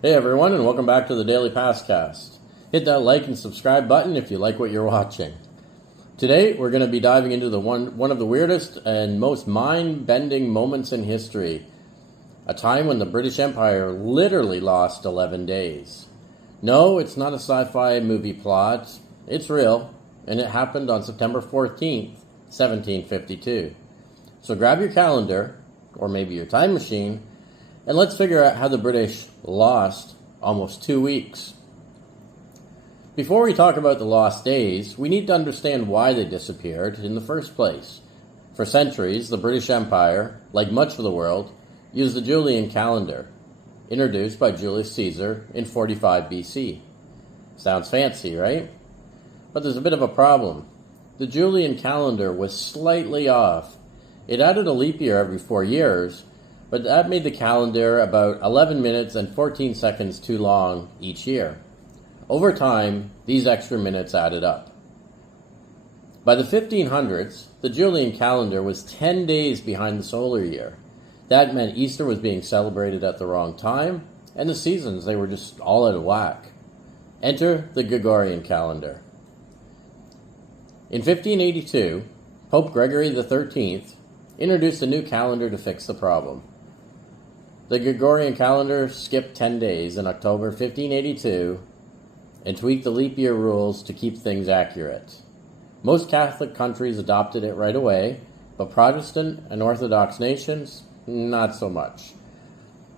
Hey everyone, and welcome back to the Daily Pastcast. Hit that like and subscribe button if you like what you're watching. Today, we're going to be diving into one of the weirdest and most mind-bending moments in history. A time when the British Empire literally lost 11 days. No, it's not a sci-fi movie plot. It's real, and it happened on September 14th, 1752. So grab your calendar, or maybe your time machine, and let's figure out how the British lost almost 2 weeks. Before we talk about the lost days, we need to understand why they disappeared in the first place. For centuries, the British Empire, like much of the world, used the Julian calendar, introduced by Julius Caesar in 45 BC. Sounds fancy, right? But there's a bit of a problem. The Julian calendar was slightly off. It added a leap year every 4 years, but that made the calendar about 11 minutes and 14 seconds too long each year. Over time, these extra minutes added up. By the 1500s, the Julian calendar was 10 days behind the solar year. That meant Easter was being celebrated at the wrong time, and the seasons, they were just all out of whack. Enter the Gregorian calendar. In 1582, Pope Gregory XIII introduced a new calendar to fix the problem. The Gregorian calendar skipped 10 days in October 1582 and tweaked the leap year rules to keep things accurate. Most Catholic countries adopted it right away, but Protestant and Orthodox nations, not so much.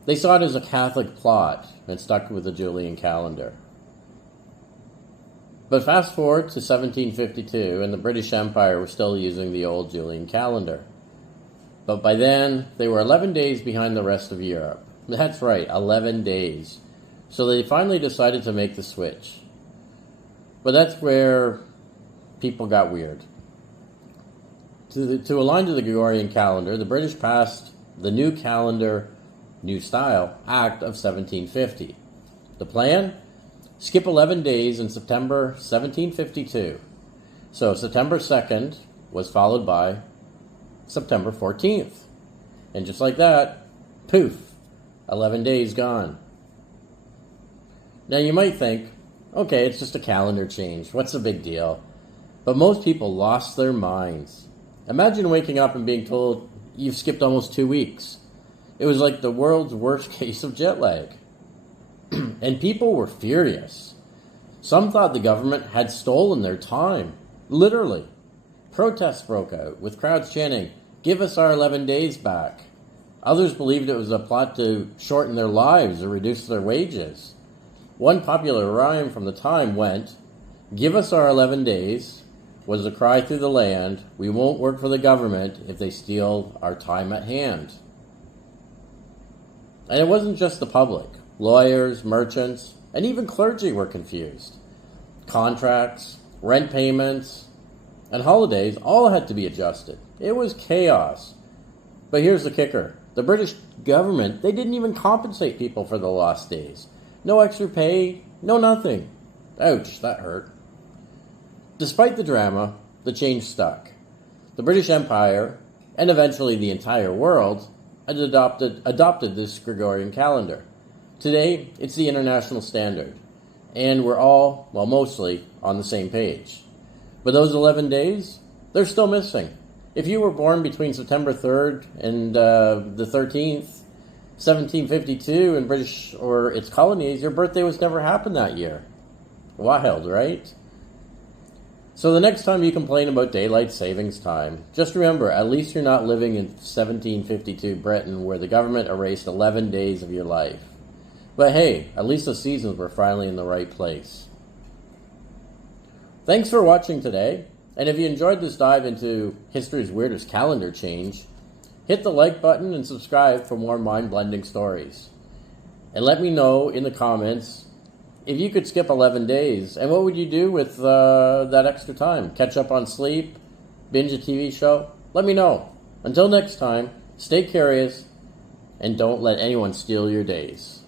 They saw it as a Catholic plot and stuck with the Julian calendar. But fast forward to 1752, and the British Empire was still using the old Julian calendar. But by then, they were 11 days behind the rest of Europe. That's right, 11 days. So they finally decided to make the switch. But that's where people got weird. To align to the Gregorian calendar, the British passed the New Calendar, New Style Act of 1750. The plan? Skip 11 days in September 1752. So September 2nd was followed by September 14th. And just like that, poof, 11 days gone. Now you might think, okay, it's just a calendar change. What's the big deal? But most people lost their minds. Imagine waking up and being told you've skipped almost 2 weeks. It was like the world's worst case of jet lag. And people were furious. Some thought the government had stolen their time. Literally. Protests broke out, with crowds chanting, "Give us our 11 days back." Others believed it was a plot to shorten their lives or reduce their wages. One popular rhyme from the time went, "Give us our 11 days," was the cry through the land, "We won't work for the government if they steal our time at hand." And it wasn't just the public. Lawyers, merchants, and even clergy were confused. Contracts, rent payments, and holidays all had to be adjusted. It was chaos. But here's the kicker. The British government, they didn't even compensate people for the lost days. No extra pay, no nothing. Ouch, that hurt. Despite the drama, the change stuck. The British Empire, and eventually the entire world, had adopted this Gregorian calendar. Today, it's the international standard, and we're all, well, mostly, on the same page. But those 11 days, they're still missing. If you were born between September 3rd and the 13th, 1752 in British or its colonies, your birthday was never happened that year. Wild, right? So the next time you complain about daylight savings time, just remember, at least you're not living in 1752 Britain where the government erased 11 days of your life. But hey, at least the seasons were finally in the right place. Thanks for watching today, and if you enjoyed this dive into history's weirdest calendar change, hit the like button and subscribe for more mind-blending stories. And let me know in the comments if you could skip 11 days, and what would you do with that extra time? Catch up on sleep? Binge a TV show? Let me know. Until next time, stay curious, and don't let anyone steal your days.